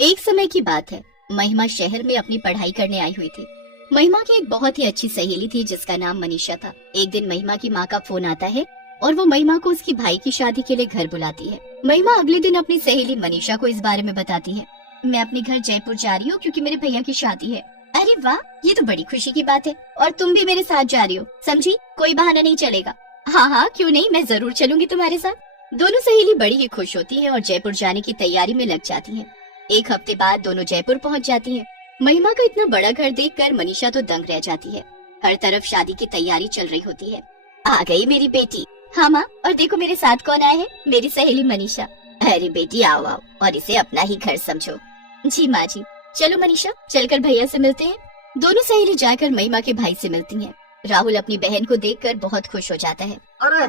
एक समय की बात है। महिमा शहर में अपनी पढ़ाई करने आई हुई थी। महिमा की एक बहुत ही अच्छी सहेली थी जिसका नाम मनीषा था। एक दिन महिमा की माँ का फोन आता है और वो महिमा को उसकी भाई की शादी के लिए घर बुलाती है। महिमा अगले दिन अपनी सहेली मनीषा को इस बारे में बताती है। मैं अपने घर जयपुर जा रही हूँ क्योंकि मेरे भैया की शादी है। अरे वाह, ये तो बड़ी खुशी की बात है। और तुम भी मेरे साथ जा रही हो, समझी? कोई बहाना नहीं चलेगा। हाँ हाँ, क्यों नहीं, मैं जरूर चलूंगी तुम्हारे साथ। दोनों सहेली बड़ी ही खुश होती है और जयपुर जाने की तैयारी में लग जाती है। एक हफ्ते बाद दोनों जयपुर पहुंच जाती हैं। महिमा का इतना बड़ा घर देखकर मनीषा तो दंग रह जाती है। हर तरफ शादी की तैयारी चल रही होती है। आ गई मेरी बेटी। हाँ माँ, और देखो मेरे साथ कौन आया है, मेरी सहेली मनीषा। अरे बेटी आओ आओ, और इसे अपना ही घर समझो। जी माँ जी। चलो मनीषा, चलकर भैया से मिलते हैं। दोनों सहेली जाकर महिमा के भाई से मिलती हैं। राहुल अपनी बहन को देखकर बहुत खुश हो जाता है। अरे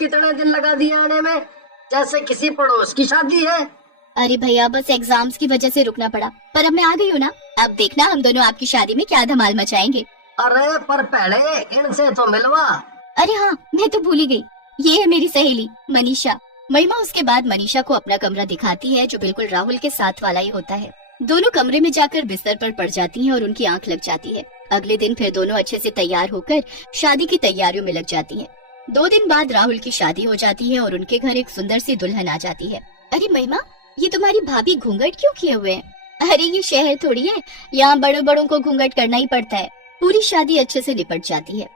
कितने दिन लगा दिए आने में, जैसे किसी पड़ोस की शादी है। अरे भैया, बस एग्जाम्स की वजह से रुकना पड़ा, पर अब मैं आ गई हूँ ना। अब देखना हम दोनों आपकी शादी में क्या धमाल मचाएंगे। अरे पर पहले इनसे तो मिलवा। अरे हाँ, मैं तो भूल ही गई। ये है मेरी सहेली मनीषा। महिमा उसके बाद मनीषा को अपना कमरा दिखाती है जो बिल्कुल राहुल के साथ वाला ही होता है। दोनों कमरे में जाकर बिस्तर पर पड़ जाती हैं और उनकी आंख लग जाती है। अगले दिन फिर दोनों अच्छे से तैयार होकर शादी की तैयारियों में लग जाती हैं। 2 दिन बाद राहुल की शादी हो जाती है और उनके घर एक सुंदर सी दुल्हन आ जाती है। अरे महिमा, ये तुम्हारी भाभी घूंघट क्यों किए हुए हैं? अरे ये शहर थोड़ी है, यहाँ बड़ों बड़ों को घूंघट करना ही पड़ता है। पूरी शादी अच्छे से निपट जाती है।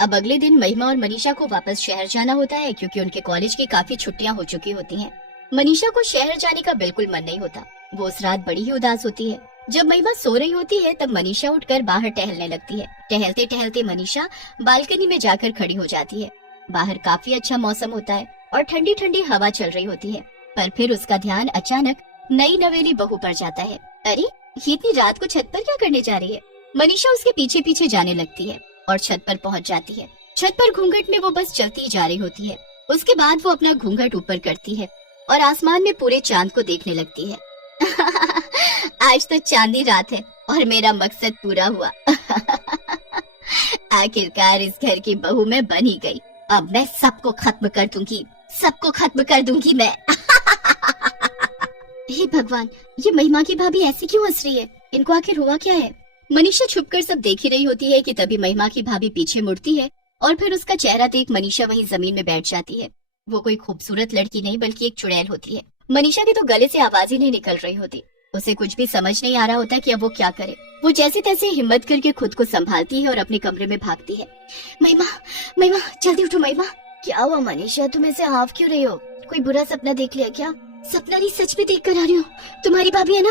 अब अगले दिन महिमा और मनीषा को वापस शहर जाना होता है क्योंकि उनके कॉलेज की काफी छुट्टियां हो चुकी होती हैं। मनीषा को शहर जाने का बिल्कुल मन नहीं होता। वो उस रात बड़ी ही उदास होती है। जब महिमा सो रही होती है तब मनीषा उठकर बाहर टहलने लगती है। टहलते टहलते मनीषा बालकनी में जाकर खड़ी हो जाती है। बाहर काफी अच्छा मौसम होता है और ठंडी ठंडी हवा चल रही होती है। पर फिर उसका ध्यान अचानक नई नवेली बहू पर जाता है। अरे, ये इतनी रात को छत पर क्या करने जा रही है? मनीषा उसके पीछे पीछे जाने लगती है और छत पर पहुंच जाती है। छत पर घूंघट में वो बस चलती जा रही होती है। उसके बाद वो अपना घूंघट ऊपर करती है और आसमान में पूरे चांद को देखने लगती है। आज तो चांदी रात है और मेरा मकसद पूरा हुआ। आखिरकार इस घर की बहू मैं बन ही गई। अब मैं सबको खत्म कर दूंगी, सबको खत्म कर दूंगी मैं। हे भगवान, ये महिमा की भाभी ऐसी क्यों हंस रही है? इनको आखिर हुआ क्या है? मनीषा छुपकर सब देख ही रही होती है कि तभी महिमा की भाभी पीछे मुड़ती है और फिर उसका चेहरा देख मनीषा वहीं जमीन में बैठ जाती है। वो कोई खूबसूरत लड़की नहीं बल्कि एक चुड़ैल होती है। मनीषा की तो गले से आवाज ही नहीं निकल रही होती। उसे कुछ भी समझ नहीं आ रहा होता कि अब वो क्या करे। वो जैसे तैसे हिम्मत करके खुद को संभालती है और अपने कमरे में भागती है। महिमा, महिमा, जल्दी उठो महिमा। क्या हुआ मनीषा, तुम ऐसे हाफ क्यों रही हो? कोई बुरा सपना देख लिया क्या? सपना नहीं, सच में देख कर आ रही हूँ। तुम्हारी भाभी है ना,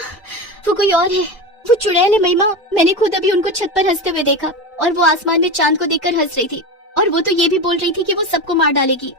वो कोई और है। वो चुड़ैल है महिमा। मैंने खुद अभी उनको छत पर हंसते हुए देखा और वो आसमान में चांद को देखकर हंस रही थी और वो तो ये भी बोल रही थी कि वो सबको मार डालेगी।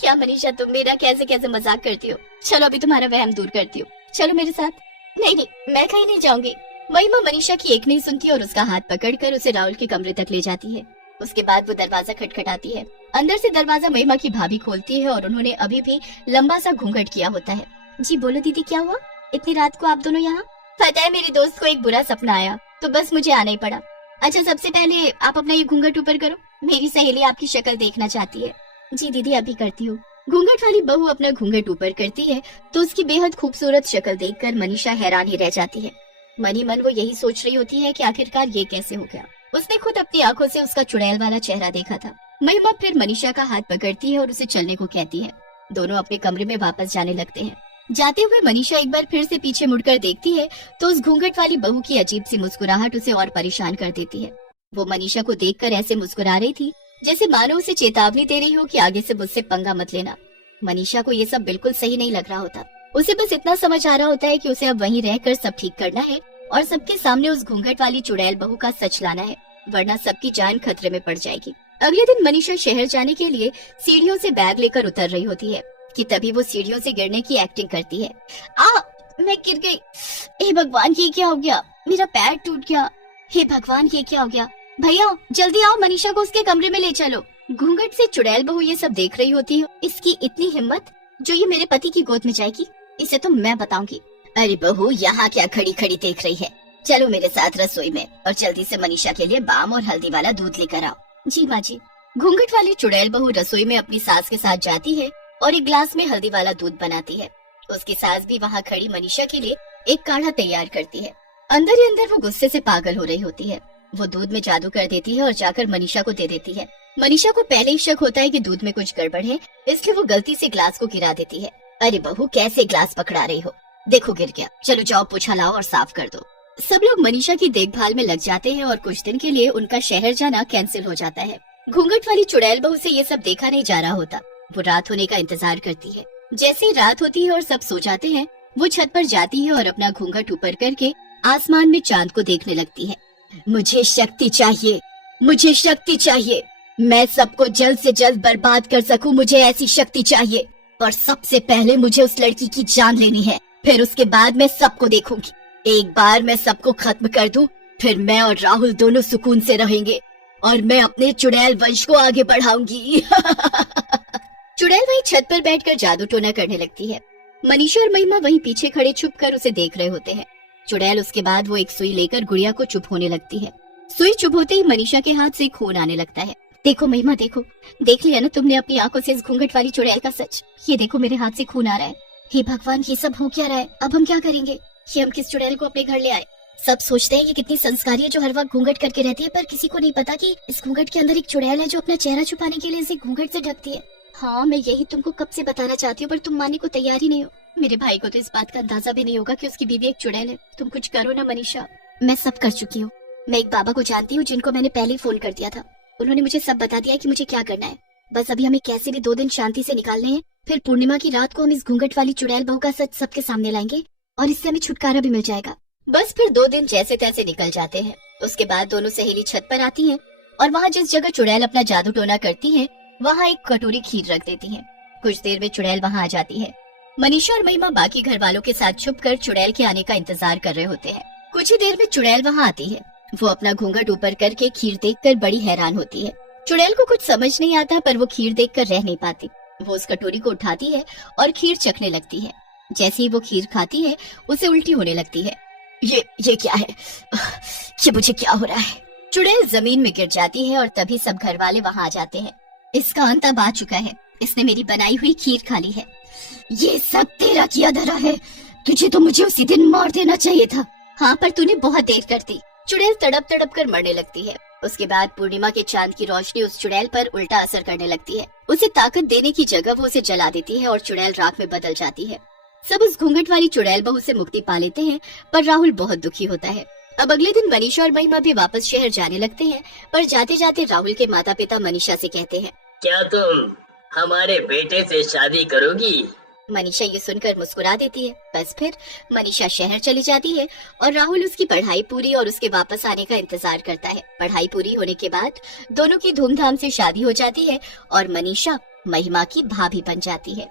क्या मनीषा, तुम मेरा कैसे कैसे मजाक करती हो? चलो अभी तुम्हारा वहम दूर करती हूँ, चलो मेरे साथ। नहीं नहीं, मैं कहीं नहीं जाऊंगी। महिमा मनीषा की एक नहीं सुनती और उसका हाथ पकड़कर उसे राहुल के कमरे तक ले जाती है। उसके बाद वो दरवाजा खटखटाती है। अंदर से दरवाजा महिमा की भाभी खोलती है और उन्होंने अभी भी लंबा सा घूंघट किया होता है। जी बोलो दीदी, क्या हुआ? इतनी रात को आप दोनों यहाँ? पता है, मेरी दोस्त को एक बुरा सपना आया तो बस मुझे आना ही पड़ा। अच्छा, सबसे पहले आप अपना ये घूंघट ऊपर करो, मेरी सहेली आपकी शक्ल देखना चाहती है। जी दीदी, अभी करती हूँ। घूंघट वाली बहू अपना घूंघट ऊपर करती है तो उसकी बेहद खूबसूरत शक्ल देखकर मनीषा हैरान ही रह जाती है। मन ही मन वो यही सोच रही होती है कि आखिरकार ये कैसे हो गया। उसने खुद अपनी आंखों से उसका चुड़ैल वाला चेहरा देखा था। महिमा फिर मनीषा का हाथ पकड़ती है और उसे चलने को कहती है। दोनों अपने कमरे में वापस जाने लगते हैं। जाते हुए मनीषा एक बार फिर से पीछे मुड़कर देखती है तो उस घूंघट वाली बहू की अजीब सी मुस्कुराहट उसे और परेशान कर देती है। वो मनीषा को देखकर ऐसे मुस्कुरा रही थी जैसे मानो उसे चेतावनी दे रही हो कि आगे से मुझसे पंगा मत लेना। मनीषा को ये सब बिल्कुल सही नहीं लग रहा होता। उसे बस इतना समझ आ रहा होता है कि उसे अब वहीं रहकर सब ठीक करना है और सबके सामने उस घूंघट वाली चुड़ैल बहू का सच लाना है, वरना सबकी जान खतरे में पड़ जाएगी। अगले दिन मनीषा शहर जाने के लिए सीढ़ियों से बैग लेकर उतर रही होती है कि तभी वो सीढ़ियों से गिरने की एक्टिंग करती है। मैं गिर गई। हे भगवान, ये क्या हो गया? मेरा पैर टूट गया। हे भगवान, ये क्या हो गया? भैया जल्दी आओ, मनीषा को उसके कमरे में ले चलो। घूंघट से चुड़ैल बहू ये सब देख रही होती है। इसकी इतनी हिम्मत जो ये मेरे पति की गोद में जाएगी, इसे तो मैं बताऊंगी। अरे बहू, यहाँ क्या खड़ी खड़ी देख रही है? चलो मेरे साथ रसोई में और जल्दी से मनीषा के लिए बाम और हल्दी वाला दूध लेकर आओ। जी माँ जी। घूंघट वाली चुड़ैल बहू रसोई में अपनी सास के साथ जाती है और एक ग्लास में हल्दी वाला दूध बनाती है। उसकी सास भी वहाँ खड़ी मनीषा के लिए एक काढ़ा तैयार करती है। अंदर ही अंदर वो गुस्से से पागल हो रही होती है। वो दूध में जादू कर देती है और जाकर मनीषा को दे देती है। मनीषा को पहले ही शक होता है कि दूध में कुछ गड़बड़ है, इसलिए वो गलती से ग्लास को गिरा देती है। अरे बहू, कैसे ग्लास पकड़ा रही हो? देखो गिर गया, चलो जाओ पोछा लाओ और साफ कर दो। सब लोग मनीषा की देखभाल में लग जाते हैं और कुछ दिन के लिए उनका शहर जाना कैंसिल हो जाता है। घूंघट वाली चुड़ैल बहू से ये सब देखा नहीं जा रहा होता। वो रात होने का इंतजार करती है। जैसे ही रात होती है और सब सो जाते हैं, वो छत पर जाती है और अपना घूंघट ऊपर करके आसमान में चांद को देखने लगती है। मुझे शक्ति चाहिए, मुझे शक्ति चाहिए, मैं सबको जल्द से जल्द बर्बाद कर सकूं, मुझे ऐसी शक्ति चाहिए। और सबसे पहले मुझे उस लड़की की जान लेनी है, फिर उसके बाद मैं सबको देखूंगी। एक बार मैं सबको खत्म कर दूं, फिर मैं और राहुल दोनों सुकून से रहेंगे और मैं अपने चुड़ैल वंश को आगे बढ़ाऊंगी। चुड़ैल वहीं छत पर बैठकर जादू टोना करने लगती है। मनीषा और महिमा वहीं पीछे खड़े छुप कर उसे देख रहे होते हैं। चुड़ैल उसके बाद वो एक सुई लेकर गुड़िया को चुप होने लगती है। सुई चुप होते ही मनीषा के हाथ से खून आने लगता है। देखो महिमा, देखो, देख लिया ना तुमने अपनी आंखों से इस घूंघट वाली चुड़ैल का सच। ये देखो मेरे हाथ से खून आ रहा है। हे भगवान, ये सब हो क्या रहा है? अब हम क्या करेंगे? ये हम किस चुड़ैल को अपने घर ले आए? सब सोचते हैं ये कितनी संस्कारी है जो हर वक्त घूंघट करके रहती है, पर किसी को नहीं पता कि इस घूंघट के अंदर एक चुड़ैल है जो अपना चेहरा छुपाने के लिए इसे घूंघट से ढकती है। हाँ, मैं यही तुमको कब से बताना चाहती हूँ, पर तुम मानने को तैयार ही नहीं हो। मेरे भाई को तो इस बात का अंदाजा भी नहीं होगा कि उसकी बीवी एक चुड़ैल है। तुम कुछ करो ना मनीषा। मैं सब कर चुकी हूँ। मैं एक बाबा को जानती हूँ जिनको मैंने पहले ही फोन कर दिया था। उन्होंने मुझे सब बता दिया कि मुझे क्या करना है। बस अभी हमें कैसे भी 2 दिन शांति से निकालने हैं, फिर पूर्णिमा की रात को हम इस घूंघट वाली चुड़ैल बहू का सच सबके सामने लाएंगे और इससे हमें छुटकारा भी मिल जाएगा। बस फिर 2 दिन जैसे तैसे निकल जाते हैं। उसके बाद दोनों सहेली छत पर आती हैं और वहाँ जिस जगह चुड़ैल अपना जादू टोना करती है, वहाँ एक कटोरी खीर रख देती है। कुछ देर में चुड़ैल वहाँ आ जाती है। मनीषा और महिमा बाकी घर वालों के साथ छुपकर चुड़ैल के आने का इंतजार कर रहे होते हैं। कुछ ही देर में चुड़ैल वहाँ आती है। वो अपना घूंघट ऊपर करके खीर देखकर बड़ी हैरान होती है। चुड़ैल को कुछ समझ नहीं आता, पर वो खीर देखकर रह नहीं पाती। वो उस कटोरी को उठाती है और खीर चखने लगती है। जैसे ही वो खीर खाती है, उसे उल्टी होने लगती है। ये क्या है? ये मुझे क्या हो रहा है? चुड़ैल जमीन में गिर जाती है और तभी सब घर वाले वहाँ आ जाते हैं। इसका अंत अब आ चुका है। इसने मेरी बनाई हुई खीर खा ली है। ये सब तेरा किया धरा है। तुझे तो मुझे उसी दिन मार देना चाहिए था। हाँ, पर तूने बहुत देर कर दी। चुड़ैल तड़प तड़प कर मरने लगती है। उसके बाद पूर्णिमा के चांद की रोशनी उस चुड़ैल पर उल्टा असर करने लगती है। उसे ताकत देने की जगह वो उसे जला देती है और चुड़ैल राख में बदल जाती है। सब उस घूंघट वाली चुड़ैल बहू से मुक्ति पा लेते हैं, पर राहुल बहुत दुखी होता है। अब अगले दिन मनीषा और महिमा भी वापस शहर जाने लगते हैं, पर जाते जाते राहुल के माता पिता मनीषा से कहते हैं, क्या तुम हमारे बेटे से शादी करोगी? मनीषा ये सुनकर मुस्कुरा देती है। बस फिर मनीषा शहर चली जाती है और राहुल उसकी पढ़ाई पूरी और उसके वापस आने का इंतजार करता है। पढ़ाई पूरी होने के बाद दोनों की धूमधाम से शादी हो जाती है और मनीषा महिमा की भाभी बन जाती है।